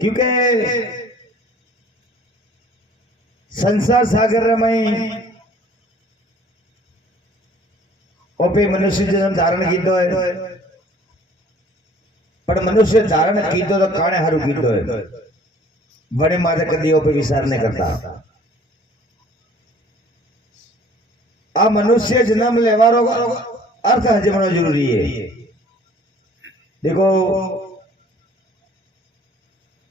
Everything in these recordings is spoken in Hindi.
क्योंकि संसार सागर में ओपे मनुष्य जन्म धारण कीधो है, पर मनुष्य धारण कीधो तो काणे हारू कीधो है, बड़े माता कदी ओपे विचार नहीं करता। आ मनुष्य जन्म लेवारो अर्थ हजमनो जरूरी है। देखो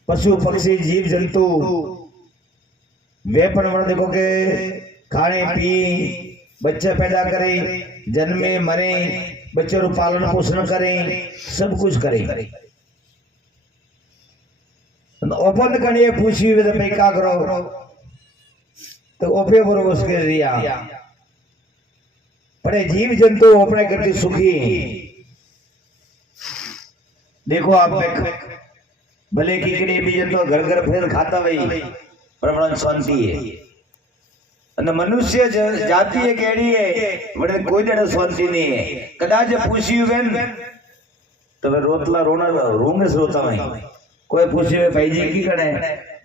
पशु पक्षी जीव जंतु वे पण देखो के खाने पी बच्चे पैदा करे, जन्मे मरे, बच्चों रो पालन पोषण करे, सब कुछ करे। ओपन करिए पूछी वे तो क्या करो तो ओपे बरो उसके रिया पड़े जीव जंतु अपने करती सुखी। देखो आप भले कीकड़ी भी जंतु घर घर फिर खाता वही पर शांति है। मनुष्य जाति है केड़ी है बड़े कोई जड़ा शांति नहीं है। कदाच पूछी हुए तो वे रोतला रोना रोंगे से रोता वही। कोई पूछी हुए भाई जी की कड़े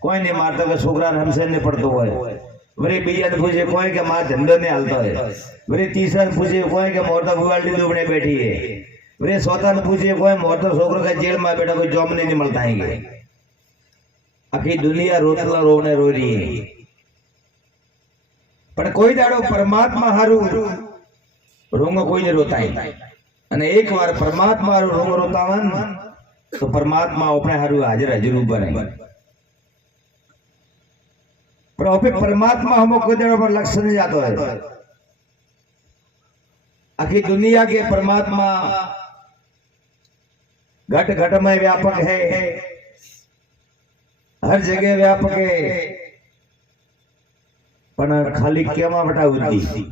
कोई नहीं मारता के छोकरा हमसे नहीं पड़तो है। वरी बीजा ने पूछे कोई के मां धंधो ने हालतो है। वरी तीसरा ने पूछे कोई के मोरता बुवाड़ी दुबने बैठी है। वरी चौथा ने पूछे कोई मोरता छोकरो का जेल में बैठा कोई जॉब नहीं मिलता है। आखी दुनिया रोतला रोने रो रही है, पर कोई दाड़ो परमात्मा हारू रोंगो कोई नहीं रोता है। अने एक बार परमात्मा हारू रोंगो रोता वन तो परमात्मा अपने हारू हाजिर हजूर बने। पर ओपे परमात्मा हमको कोई दाड़ो पर लक्ष्य नहीं जाता है। आखी दुनिया के परमात्मा घट घट में व्यापक है, हर जगह व्यापक है, पण खाली केमा बटा बुद्धि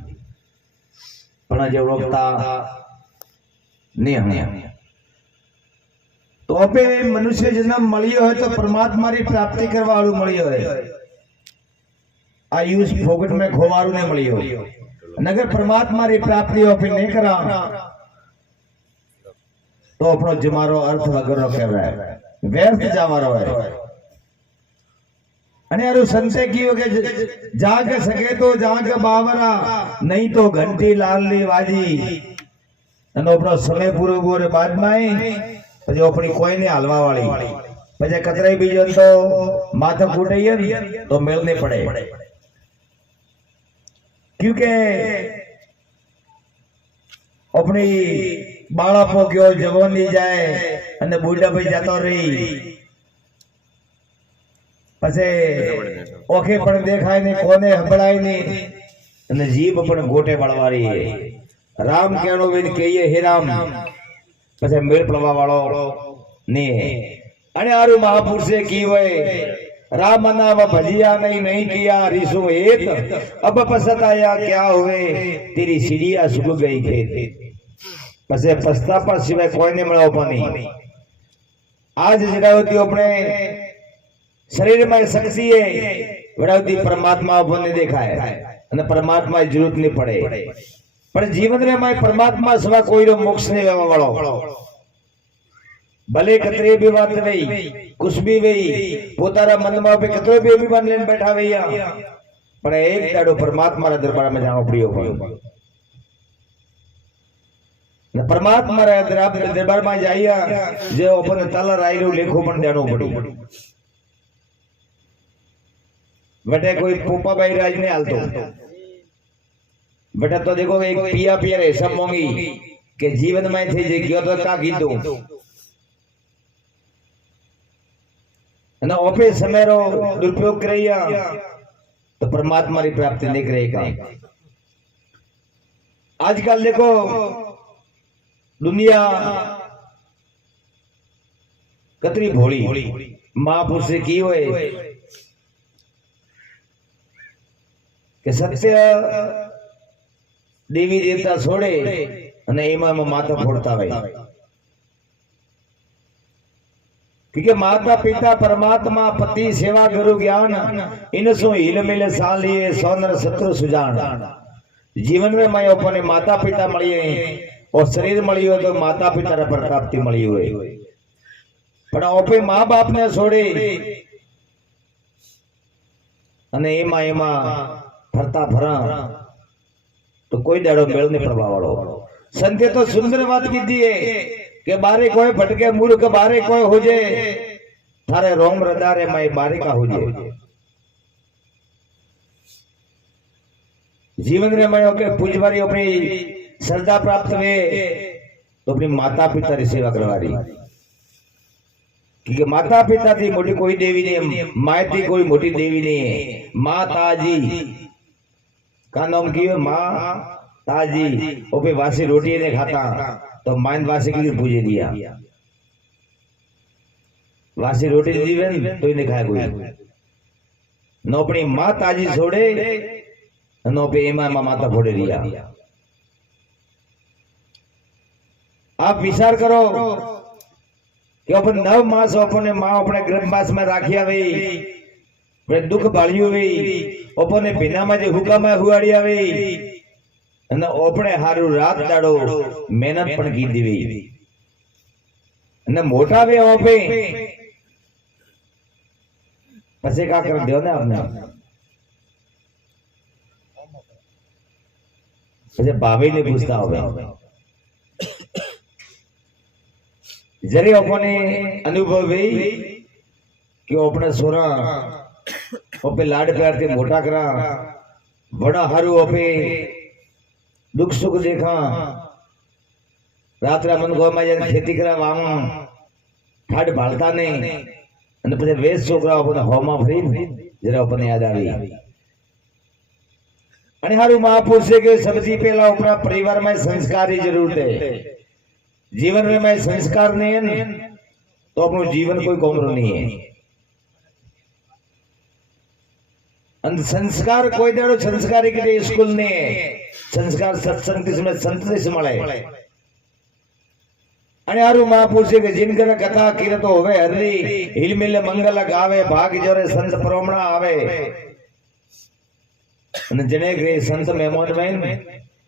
पण जो रोकता नहीं हमें। तो अपे मनुष्य जन्म मळियो है तो परमात्मा री प्राप्ति करवा वाळू मळियो है। आयुष फोगट में खोवारू ने मळियो। नगर परमात्मा री प्राप्ति अपे नहीं करा तो अपनो जमारो अर्थ वगैरह कहवाय, व्यर्थ जावारो है। अने यारो संते कियो के जाग सके तो जाग बावरा, नहीं तो घंटी लालनी वाजी। अने अपनो समय पूरो गोरे बाद में પછી આપણી કોઈને હાલવા વાળી પછી કતરાઈ બીજો તો માથા ફૂટાઈએ તો મેળ નહીં પડે। क्योंकि अपनी बाळापो गयो जवानी जाए अने बूढ़ा भाई जातो रही पछे ओखे पण देखाय नहीं, कोने हंभळाय नहीं अने जीभ पण गोटे वळवारी है। राम कहणो वेन कहिए हे राम पछे मेल पड़वा वालो ने अने आरु महापुरुषे की होए राम नाम भजिया नहीं किया रिसु एक, अब पछताया क्या हुए तेरी सीढ़ियां सुख गई खेत। पछे पछतापा सिवाय कोई ने मळो पानी। आज जड़ावती अपने शरीर में शक्ति है वड़ावती परमात्मा बने देखा है अने परमात्मा की जरूरत नहीं पड़े। पर जीवन रे में परमात्मा सिवा कोई रो मोक्ष नहीं लेवा वालो। भले कतरे भी बात वही कुछ भी वही पोतारा मन में पे कतरे भी अभिमान लेन बैठा भैया, पर एक दाड़ो परमात्मा रे दरबार में जानो पड़ियो पड़ो। न परमात्मा रे दरबार में जाइया जो अपन ताला रायरो लेखो पण जानो पड़ी। बटे कोई पोपा भाई राज ने हालतो बेटा तो देखो एक पिया पिया ऐसा मोंगी के जीवन में थे जे गयो तो का कीधो ना ओपे समय रो दुरुपयोग करैया तो परमात्मा री प्राप्ति नहीं करेगा। आजकल देखो दुनिया कतरी भोली महापुरुष की होए के सत्य देवी देवता छोड़े अने एमा माथा फोड़ता भाई। क्योंकि माता पिता परमात्मा पति सेवा गुरु ज्ञान इनसो हिल मिल सालिए सौंदर शत्रु सुजान। जीवन में मैं अपने माता पिता मळिए और शरीर मळियो तो माता पिता रे प्राप्ति मळी हुए। પણ ઓપે મા બાપ ને છોડી અને એમાં ફરતા ફરા તો કોઈ દાડો મેળ નહીં પડવા વાળો. સંતે તો સુંદર વાત કીધી है કે બારે કોઈ ભટકે મૂર્ખ બારે કોઈ હોજે थारे रोम रदारे माई बारी का होजे. जीवन में मैं के पूजवारी अपनी श्रद्धा प्राप्त हुए तो अपनी माता पिता की सेवा करवारी, क्योंकि माता पिता थी मोटी कोई देवी नहीं, माँ थी कोई मोटी देवी नहीं है. माताजी का नाम की माताजी ओपे वासी रोटी ने खाता तो माइन वासी की पूजे दिया. वासी रोटी दीवे तो नहीं खाए कोई नो अपनी माताजी छोड़े नो पे एमा माता फोड़े दिया. आप विचार करो कि अपन 9 मास अपने माँ अपने गर्भवास में राखिया वही अपने दुख बाळियो वही अपने बिना में जो हुका में हुआड़िया वही અને ઓપણે હારું રાત દાડો મહેનત પણ કીધી વઈ અને મોટા વે ઓપે પછી કા કર દો ને આપને પછી ભાભી ને પૂછતા હવે जरे अपने अनुभव वही कि अपने सोना ओपे लाड प्यार से मोटा करा बड़ा हारू ओपे दुख सुख देखा रात मन गो में खेती करा वाम ठाड भालता ने અને પછી વેસ છોકરા अपने होमा फरी जरा अपने याद आई અને હારું મહાપુરુષે કે સૌથી પહેલા આપણા પરિવાર में संस्कार की जरूरत है. जीवन में मैं संस्कार नहीं है तो अपना जीवन कोई गोमरो नहीं है. संस्कार कोई दाड़ो संस्कारी के लिए स्कूल नहीं है. संस्कार सत्संग में संत से મળે. અને હારું મહાપુરુષે કે જીન કરે કથા કીરતો હોવે હરલી હિલમિલે મંગલ ગાવે ભાગ જોરે સંત પરોમણા આવે અને જણે ગ્રે સંત મહેમાન વેન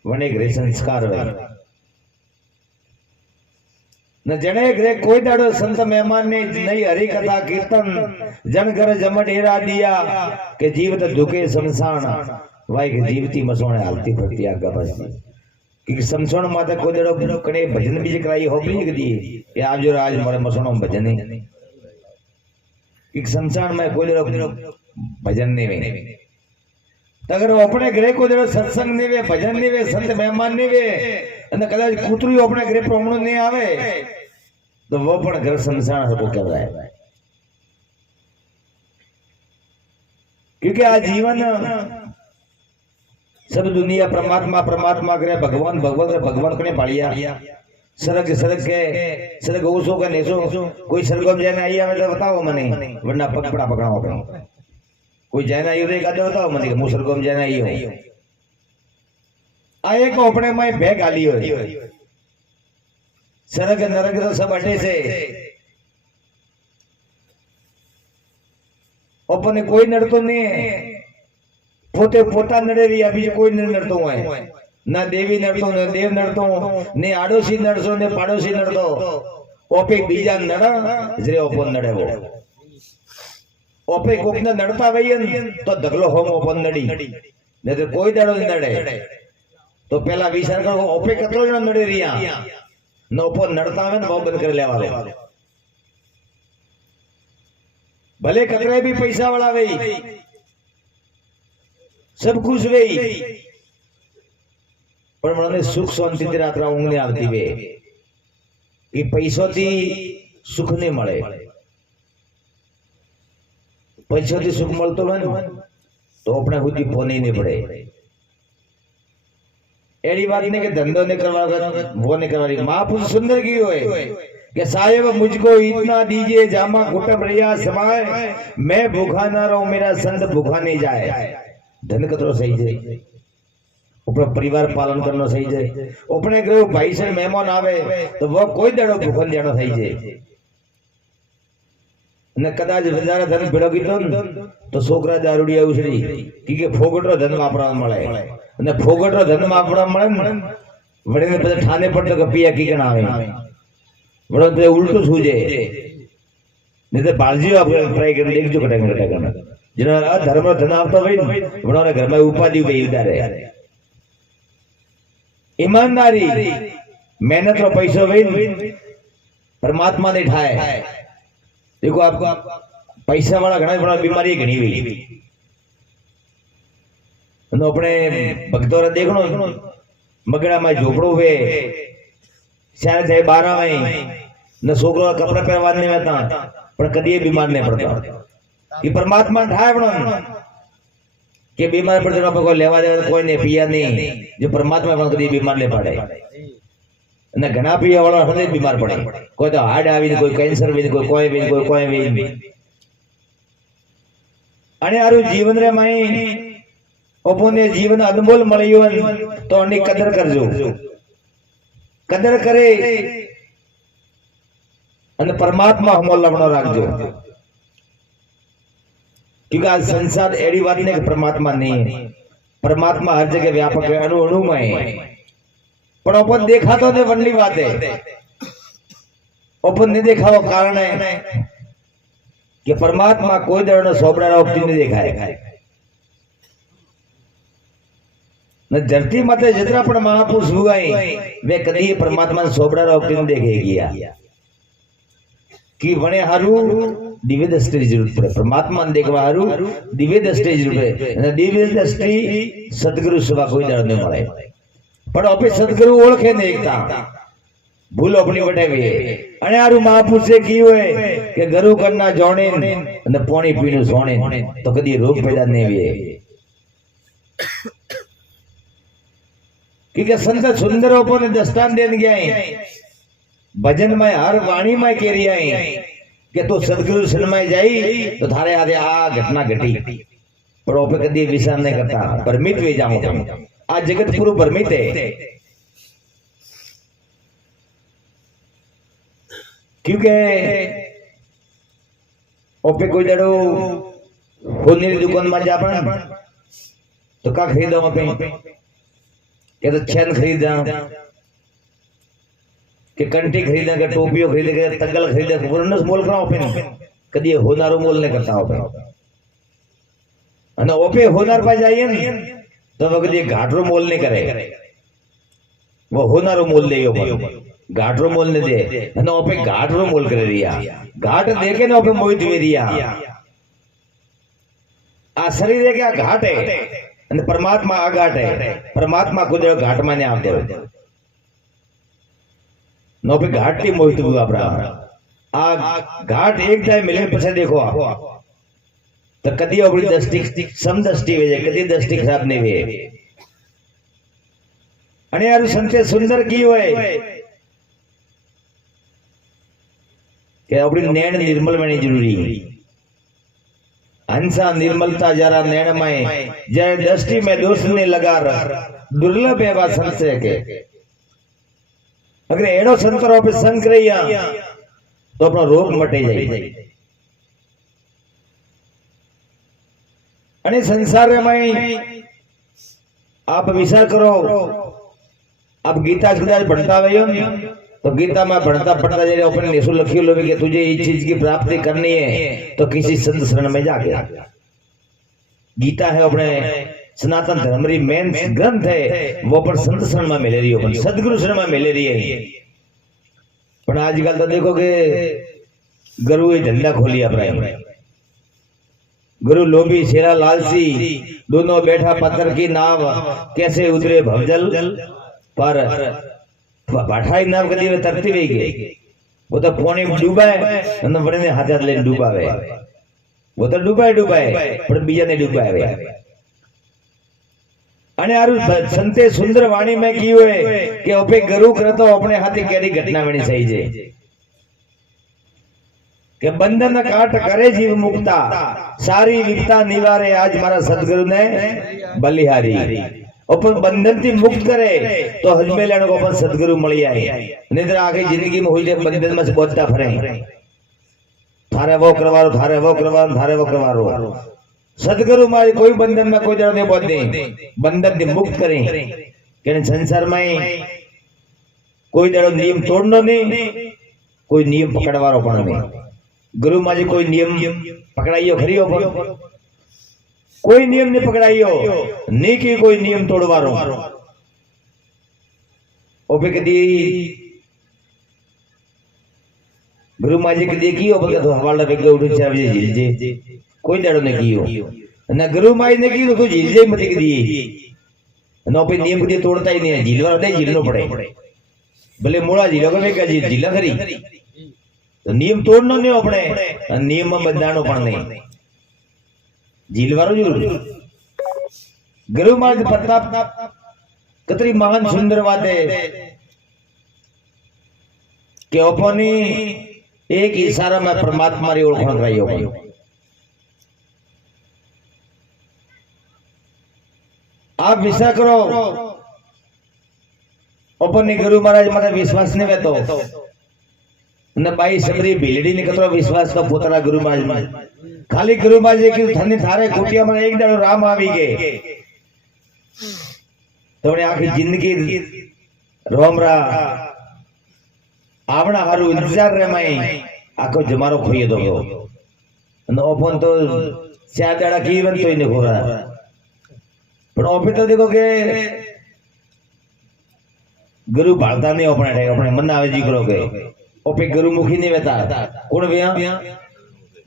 વને ગ્રે સંસ્કાર વે न जने ग्रे कोई दाड़ो संत मेहमान ने नई हरि कथा कीर्तन जन घर जमट हेरा दिया के जीवत दुखे शमशान वाई के जीवती मसोणे हालती फरती आगा बसती क्योंकि शमशान माता कोई दाड़ो कने भजन बीज कराई हो भी दी कि आज जो आज मारे मसोणो भजन है क्योंकि शमशान में कोई दाड़ो भजन नहीं वे. अगर अपने घरे कोई दाड़ो सत्संग नहीं वे भजन नहीं वे संत मेहमान नहीं वे અને કદાચ કૂતરું આપણે ઘરે પ્રમાણ નહીં આવે તો वो પણ ઘર સંસાર હકો કહેવાય. क्योंकि आ जीवन सब दुनिया परमात्मा परमात्मा करे भगवान भगवान करे भगवान कने पालिया सरग सरग के सरग ओसो का नेसो कोई सरगम जाने आई आवे तो बताओ मने वरना पकड़ा पकड़ाओ पे कोई जाने आई रे का बताओ मने कि मु सरगम जाने आई हूं आए को अपने में भे गाली हो सरग नरक तो सब अटे से अपने कोई नड़तो नहीं पोते पोता नड़े रही अभी कोई नहीं नड़तो है ना देवी नड़तो ना देव नड़तो ने आड़ोसी नड़सो ने पाड़ोसी नड़तो ओपे बीजा नड़ा जरे ओपन नड़े वो ओपे कोक ने नड़ता वही तो दगलो होम ओपन नड़ी नहीं तो कोई दड़ो नड़े तो पहला विचार करो ओपे कतरो जण नड़े रिया न ओपो नड़ता है वो बंद कर लेवा भले कतरे भी पैसा वाला वही सब खुश वही पर મને સુખ શાંતિ થી રાત્રા ઊંઘ નહીં આવતી વે એ પૈસોથી સુખ નહીં મળે. પૈસોથી સુખ મળતો હોય ને તો આપણે સુધી ફોન નહીં પડે. एड़ी बात नहीं कि धंधो नहीं करवा वो नहीं करवा रही. महापुरुष सुंदर की होए कि साहेब मुझको इतना दीजिए जामा कुटुंब रिया समाए मैं भूखा ना रहूं मेरा संत भूखा नहीं जाए. धन कतरो सही है ऊपर परिवार पालन करना सही है. अपने घर भाई से मेहमान आवे तो वो कोई दड़ो भूखन जाना सही है न कदाच વધારે ધન ભેળો કીધો તો છોકરા દારૂડિયા ઉછળી કે ફોગટરો ધન વાપરવા મળે અને ફોગટરો ધન વાપરવા મળે ને વડે પછી ઠાને પડતો કે પિયા કીકણ આવે વડે ઉલટું સૂજે नहीं तो बालजी आप ट्राई कर देखो कटेगा जिन्होंने धर्म धन आपता भाई उन्होंने घर में उपाधि गई उधर है ईमानदारी मेहनत रो पैसो भाई परमात्मा ने ठाए देखो आपको पैसा वाला घना बड़ा बीमारी घनी हुई अपने भक्तों देखो मगड़ा में झोपड़ो हुए शायद थे 12 में न छोकरो कपड़ा पहरवाने में था पर कभी बीमार नहीं पड़ता ये परमात्मा ठाए बनो के बीमार पड़ते ना कोई लेवा देवा कोई नहीं पिया नहीं जो परमात्मा बनो कभी बीमार नहीं पड़े न घना पिया वाला हृदय बीमार पड़े कोई तो हार्ट आवी कोई कैंसर भी कोई भी अने आरु जीवन रे माई ओपोने जीवन अनमोल मळ्यो तो अनी कदर करजो कदर करे अने परमात्मा हमोल लवणो राखजो क्योंकि आज संसार एड़ी बात नहीं कि परमात्मा नहीं है परमात्मा हर जगह व्यापक है अणु अणु में है पर अपन देखा तो ने वनली बात है अपन नहीं देखा वो कारण है कि परमात्मा कोई दर सोबड़ा उक्ति नहीं देखा है न धरती माते जितना पण महापुरुष हुआ वे कभी परमात्मा सोबड़ा उक्ति नहीं देखे गया कि वने हारू दिव्य दृष्टि की जरूरत पड़े परमात्मा ने देखवा हारू दिव्य दृष्टि की जरूरत है दिव्य दृष्टि सदगुरु सेवा कोई दर नहीं મળે પણ આપે સદગુરુ ઓળખે ને એકતા ભૂલ આપણી વટાવી અને આરું મહાપુરુષે કીધું હે કે ગરુ કરના જોણે અને પાણી પીનું સોણે તો કદી રોગ પેદા નહીં વે क्योंकि संत सुंदर ने दस्तान देन गया है भजन में हर वाणी में कह रही है कि तू सदगुरु शरण जाई तो थारे आदे आ घटना घटी पर ओपे कदी विचार नहीं करता भ्रमित वे जाओ आज जगत पूरा भ्रमित है क्योंकि ओपे कोई जड़ो होने की दुकान में जा तो क्या खरीदो ओपे या तो चैन खरीदा कि कंटी खरीदा के टोपियो खरीदे के तंगल खरीदे पुरनस मोल करा ओपे कदी होनारो मोल नहीं करता ओपे અને ઓપે હોનાર પા जाइए न तो वो कदी घाटरो मोल नहीं करे वो होनारो मोल दे ओपे घाटरो मोल ने दे અને ઓપે घाटरो मोल करे रिया घाट देखे ने ओपे मोहित वे रिया आ शरीर है क्या घाट है અને પરમાત્મા આ ઘાટ है परमात्मा खुद घाट में नहीं आते हो नो पे घाट थी मोहित हुआ अपना आ घाट एक टाइम मिले पछे देखो तो कदी अपनी दृष्टि समदृष्टि वे कदी दृष्टि खराब नहीं वे अने यार संते सुंदर की होए के अपनी नैन निर्मल में जरूरी हंसा निर्मलता जरा नैन में जय दृष्टि में दोष ने लगा दुर्लभ है बात संशय के अगर एड़ो संतरो पे संग रहिया तो अपना रोग मटे जाए अने संसार में आप विचार करो आप गीता कदाच भणता हो तो गीता में भणता पढ़ता जाए अपने निशु लखी लो कि तुझे इस चीज की प्राप्ति करनी है तो किसी संत शरण में जाके गीता है अपने सनातन धर्म री मेन ग्रंथ है वो पर संत शरण में मिले रही हो सदगुरु शरण में मिले रही है पर आजकल तो देखो कि गुरु धंधा खोलिया अपना गुरु लोभी शेरा लालसी दोनों बैठा पत्थर की नाव कैसे उतरे भवजल पर भाठाई नाव कदी में तरती वे गई वो तो पानी में डूबाए અને વડને હાથે લઈને ડૂબાવે वो तो डूबाए पर बीजा ने डूबाए અને આરું સંતે સુંદર વાણી में की हुए कि ओपे गुरु करतो अपने हाथे केरी घटना बनी सही जे कि बंधन काट करे जीव मुक्ता सारी विपता निवारे आज मारा सदगुरु ने बलिहारी अपन बंधन थी मुक्त करे तो हजमे लेने को अपन सदगुरु मળી आए नहीं तो आगे जिंदगी में हुई जाए बंधन में से बोलता फरे थारे वो करवारो थारे वो करवारो थारे वो करवारो सदगुरु मारी कोई बंधन में कोई जरूरत नहीं बोलते बंधन थी मुक्त करें कि संसार में कोई जरूर नियम तोड़नो नहीं कोई नियम पकड़वारो पण नहीं गुरु माजी कोई नियम पकड़ाइयो खरी हो कोई नियम नहीं पकड़ाइयो नहीं की कोई नियम तोड़वारो ओपे कदी गुरु माजी कदी कियो बगे तो हवाला बेगे उठ 4 बजे झीलजे कोई दाड़ो ने कियो ना गुरु माई ने कियो तो झीलजे मत कदी नो पे नियम कदी तोड़ता ही नहीं है झीलवा दे झीलनो पड़े भले मोड़ा झीलो के झीला खरी तो नियम तोड़नो नहीं अपने नियम में बदलानो पण नहीं झीलवारो जरूर गुरु महाराज प्रताप कतरी महान सुंदर बात है कि अपनी एक इशारा में परमात्मा री ओळखाण कराई हो आप विचार करो अपनी गुरु महाराज माते विश्वास नहीं वेतो ने बाई सबरी भीलड़ी ने कतरो विश्वास तो पोताना गुरु महाराज में खाली गुरु महाराज की थने थारे कुटिया में एक दाड़ो राम आवी गए तो ने आखी जिंदगी रोमरा आवना हारू इंतजार रे मई आखो जमारो खोई दो न ओपन तो चार दाड़ा कीवन तो इने खोरा पण ओपे तो देखो के गुरु भारता नहीं अपने मन आवे जी करो के ओपे गुरु मुखी नहीं वेता कौन वेया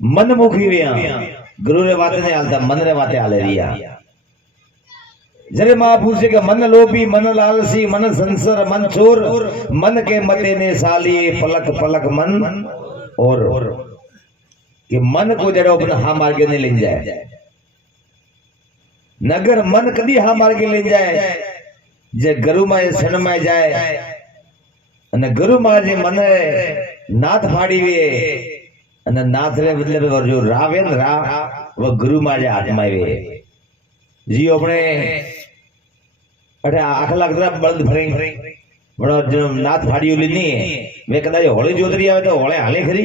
मन मुखी वेया गुरु रे बाते नहीं आलता मन रे बाते आले रिया जरे महापुरुष के मन लोभी मन लालसी मन संसर मन चोर मन के मते ने साली पलक पलक मन और कि मन को जड़ो अपना हा मार्गे नहीं ले जाए नगर मन कदी हा मार्गे ले जाए जे गुरु में सन में जाए અને ગુરુ મહારાજ મને નાથ ફાડી વે અને નાથ રે मतलब जो रावे न रा वो गुरु महाराज हाथ में वे जी अपने अठे आख लाख तरह बल्द भरे बड़ो जो नाथ फाड़ी ली नहीं वे कदाच होळे जोतरी आवे तो होळे हाले खरी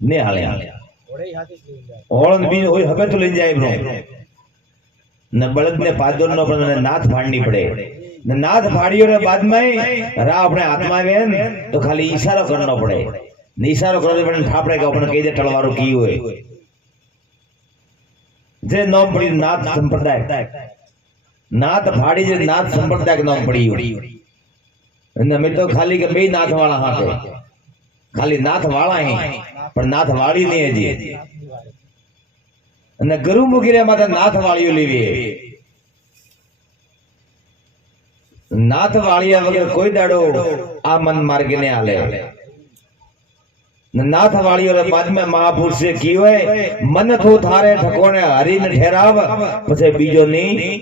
ने हाले होळन बी होय हबे तो लई जाए ब्रो न बळद ने पादर नो पण नाथ फाड़नी पड़े नाथ फाड़ियो रे बाद में रा अपने आत्मा में तो खाली इशारो करना पड़े इशारो करो तो ठापड़े का अपने कही दे टलवारो की हुए जे नाम पड़ी नाथ संप्रदाय नाथ फाड़ी जे नाथ संप्रदाय का नाम पड़ी हुई न मैं तो खाली के बे नाथ वाला हाथ है खाली नाथ वाला है पर नाथ वाली नहीं है जी न गुरु मुखी रे माता नाथ वाली लेवी नाथ वालिया वगैरह कोई दाड़ो आ मन मार्गे ने आले नाथ वाली और बाद में महापुरुष से की हुए मन थो थारे ठकोने हरि ने ठहराव पछे बीजो नहीं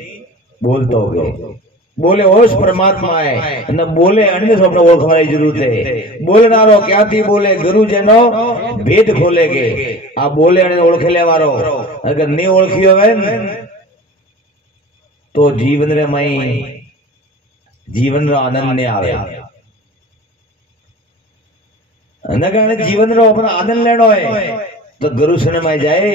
बोलतो गए बोले होश परमात्मा है न बोले अन्य सबने ओळखवानी जरूरत है बोलनारो क्यांथी बोले गुरु जनो भेद खोलेगे आ बोले अने ओळखे लेवारो अगर नहीं ओळखियो वे तो जीवन रे मई जीवन रो आनंद ने आवे न जीवन रो अपना आनंद लेनो है तो गुरु सन में जाए।